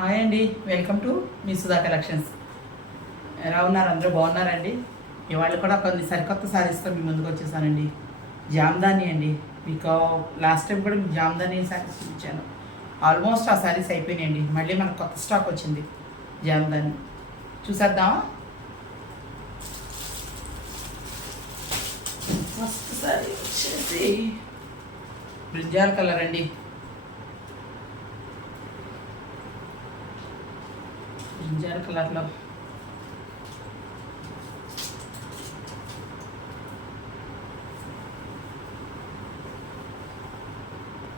Hi అండి, welcome to me Sudha collections. ఎలా ఉన్నారు? అందరూ బాగున్నారండి? ఇవాళ కూడా కొన్ని సరికొత్త శారీస్తో మీ ముందుకు వచ్చేసానండి. జామ్దాని అండి. మీకు లాస్ట్ టైం కూడా మీకు జామ్దాని శారీస్ చూపించాను. ఆల్మోస్ట్ ఆ శారీస్ అయిపోయినాయండి. మళ్ళీ మనకు కొత్త స్టాక్ వచ్చింది జామ్దాని. చూసేద్దామా? ఫస్ట్ శారీ వచ్చేసి బ్రింజాల్ కలర్ అండి. బ్రింజాల్ కలర్లో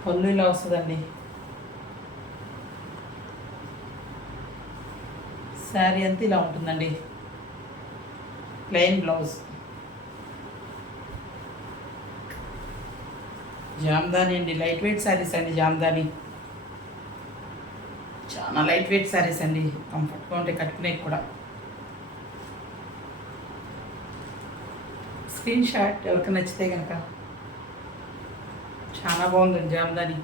పళ్ళు ఇలా వస్తుందండి. శారీ అంతా ఇలా ఉంటుందండి. Plain blouse. జామ్దాని అండి, లైట్ వెయిట్ శారీస్ అండి. జామ్దాని చాలా లైట్ వెయిట్ శారీస్ అండి. కంఫర్ట్గా ఉంటాయి కట్టుకునే కూడా. స్క్రీన్ షాట్ ఎవరికి నచ్చితే కనుక. చాలా బాగుందండి జామ్దాని.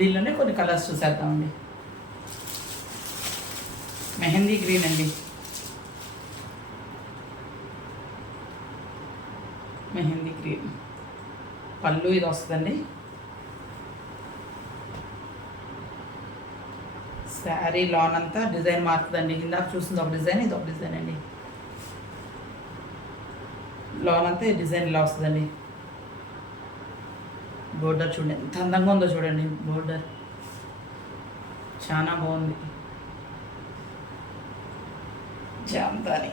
దీనిలోనే కొన్ని కలర్స్ చూసేద్దామండి. మెహందీ గ్రీన్ అండి. మెహందీ గ్రీన్ పళ్ళు ఇది వస్తుందండి. శారీ లాన్ అంతా డిజైన్ మారుతుందండి. ఇందాక చూసింది ఒక డిజైన్, ఇది ఒక డిజైన్ అండి. లాన్ అంతా ఈ డిజైన్ ఇలా వస్తుందండి. బోర్డర్ చూడండి ఎంత అందంగా ఉందో చూడండి. బోర్డర్ చాలా బాగుంది. జామ్దాని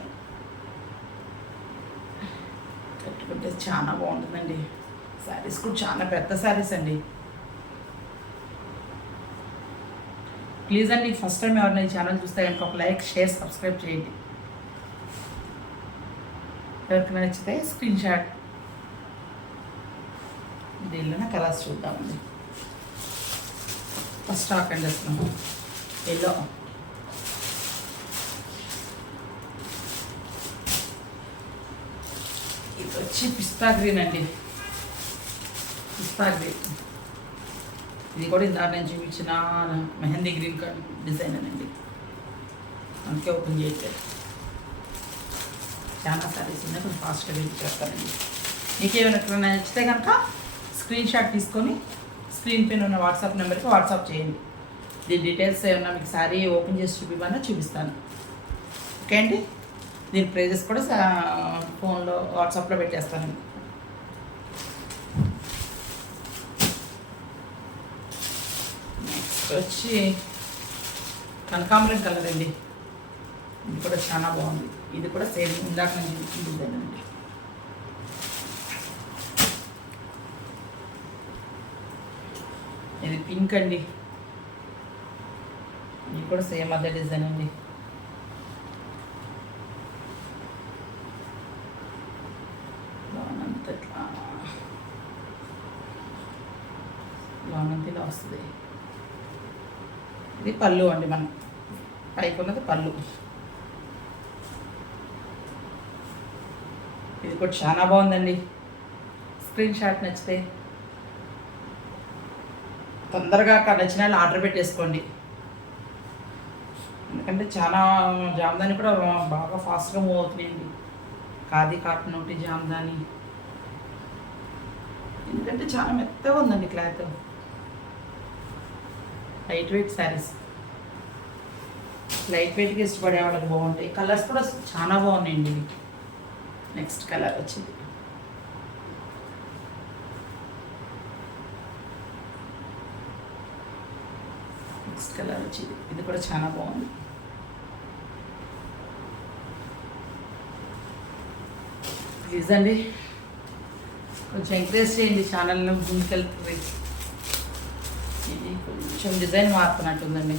కట్టుకుంటే చాలా బాగుంటుందండి. శారీస్ కూడా చాలా పెద్ద శారీస్ అండి. ప్లీజ్ అండి, ఫస్ట్ టైం ఎవరైనా ఈ ఛానల్ చూస్తే కనుక ఒక లైక్, షేర్, సబ్స్క్రైబ్ చేయండి. ఎవరికి నచ్చితే స్క్రీన్ షాట్. దీనిలోనే కలర్స్ చూద్దామండి. ఫస్ట్ స్టాక్ అండి వస్తున్నాము. ఎల్లో, ఇది వచ్చి పిస్తా గ్రీన్ అండి. పిస్తా గ్రీన్ ఇది కూడా ఇందాక నేను చూపించిన మెహందీ గ్రీన్ డిజైన్ అండి. అందుకే ఓపెన్ చేయట్లేదు. చాలా సారీస్ ఉన్నాయి, కొంచెం ఫాస్ట్గా వెయిట్ చేస్తానండి. మీకు ఏమైనా నచ్చితే కనుక స్క్రీన్ షాట్ తీసుకొని స్క్రీన్ పైన ఉన్న వాట్సాప్ నెంబర్కి వాట్సాప్ చేయండి. దీని డీటెయిల్స్ ఏమన్నా మీకు శారీ ఓపెన్ చేసి చూపిమన్నా చూపిస్తాను. ఓకే అండి. దీని ప్రైజెస్ కూడా ఫోన్లో వాట్సాప్లో పెట్టేస్తానండి. నెక్స్ట్ వచ్చి కనకాంబరం కలర్ అండి. ఇది కూడా చాలా బాగుంది. ఇది కూడా సేమ్ ఇందాక నేను డిజైన్ అండి. ఇది పింక్ అండి. ఇది కూడా సేమ్ అదే డిజైన్ అండి. లాంగ్ ఇలా వస్తుంది. ఇది పళ్ళు అండి. మనం పైకి ఉన్నది పళ్ళు. ఇది కూడా చాలా బాగుందండి. స్క్రీన్ షాట్ నచ్చితే తొందరగా నచ్చిన వాళ్ళు ఆర్డర్ పెట్టేసుకోండి. ఎందుకంటే చాలా జామ్దాని కూడా బాగా ఫాస్ట్గా మూవ్ అవుతున్నాయండి. ఖాదీ కాటన్ ఒకటి జామ్దాని. ఎందుకంటే చాలా మెత్తగా ఉందండి cloth. Light weight sarees, light వెయిట్గా ఇష్టపడే వాళ్ళకి బాగుంటాయి. కలర్స్ కూడా చాలా బాగున్నాయండి. నెక్స్ట్ కలర్ వచ్చింది ఇది కూడా చాలా బాగుంది. ప్లీజ్ అండి, కొంచెం ఎంకరేజ్ చేయండి ఛానల్ని ముందుకెళ్తుంది. ఇది కొంచెం డిజైన్ మారుతున్నట్టుందండి.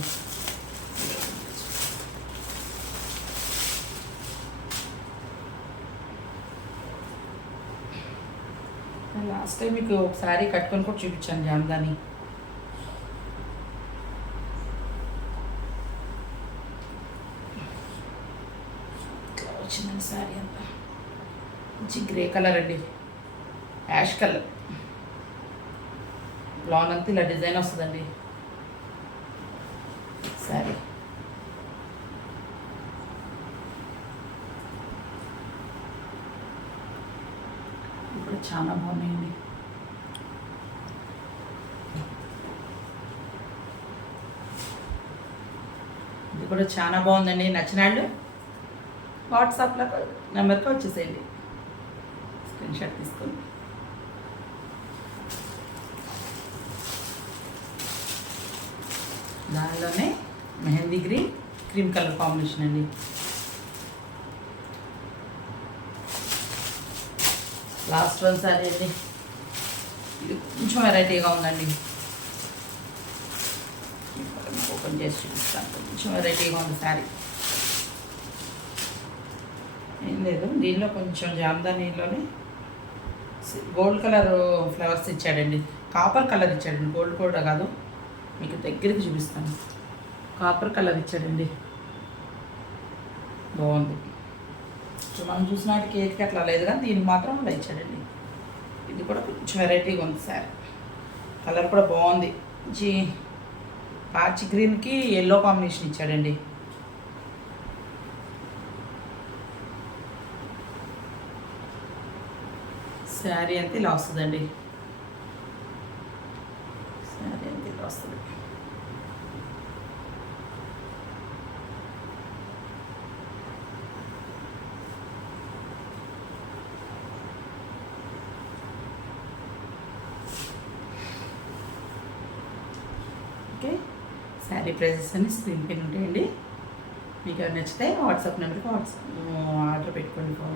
లాస్ట్ టైం మీకు ఒకసారి కట్టుకొని కూడా చూపించాను జామ్దాని. వచ్చిందండి శారీ అంతా. మంచి గ్రే కలర్ అండి, యాష్ కలర్. లాన్ అంతా ఇలా డిజైన్ వస్తుందండి సరే. ఇప్పుడు చాలా బాగున్నాయండి. ఇది కూడా చాలా బాగుందండి. నచ్చిన వాళ్ళు వాట్సాప్లో నెంబర్కి వచ్చేసేయండి, స్క్రీన్ షాట్ తీసుకోండి. దానిలోనే mehndi green cream colour combination అండి. లాస్ట్ వన్ సారీ అండి. ఇది కొంచెం వెరైటీగా ఉందండి. ఓపెన్ చేసి చూపిస్తాను. కొంచెం వెరైటీగా ఉంది శారీ. ఏం లేదు, దీనిలో కొంచెం జామ్దానీలోనే గోల్డ్ కలర్ ఫ్లవర్స్ ఇచ్చాడండి. కాపర్ కలర్ ఇచ్చాడండి, గోల్డ్ కూడా కాదు. మీకు దగ్గరికి చూపిస్తాను. కాపర్ కలర్ ఇచ్చాడండి, బాగుంది. సో మనం చూసిన వాటికి ఏదికి అట్లా లేదు, కానీ దీనికి మాత్రం అలా ఇచ్చాడండి. ఇది కూడా కొంచెం వెరైటీగా ఉంది శారీ. కలర్ కూడా బాగుంది. పాచి గ్రీన్కి ఎల్లో కాంబినేషన్ ఇచ్చాడండి. శారీ అంతా ఇలా వస్తుందండి. శారీ అంతా ఇలా వస్తుంది. ఓకే, శారీ ప్రైజెస్ అన్ని స్క్రీన్ పైన ఉంటాయండి. మీకు ఎవరు నచ్చితే వాట్సాప్ నెంబర్కి ఆర్డర్ పెట్టుకోండి. ఫోన్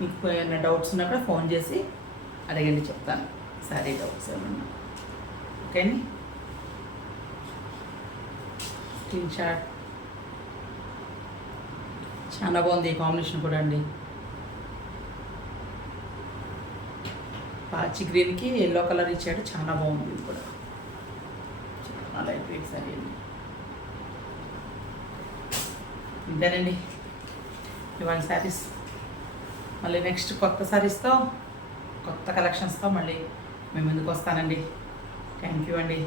మీకు ఏమైనా డౌట్స్ ఉన్నప్పుడు ఫోన్ చేసి అడగండి, చెప్తాను. శారీ డౌట్స్ ఏమన్నా. ఓకే అండి, స్క్రీన్ షాట్. చాలా బాగుంది ఈ కాంబినేషన్ కూడా అండి. పాచి గ్రీన్కి ఎల్లో కలర్ ఇచ్చాడు, చాలా బాగుంది. ఇది కూడా చాలా లైట్ వెయిట్ శారీ అండి. ఇంతేనండి ఇవాళ శారీస్. మళ్ళీ నెక్స్ట్ కొత్త శారీస్తో, కొత్త కలెక్షన్స్తో మళ్ళీ మేము ముందుకు వస్తానండి. థ్యాంక్ యూ అండి.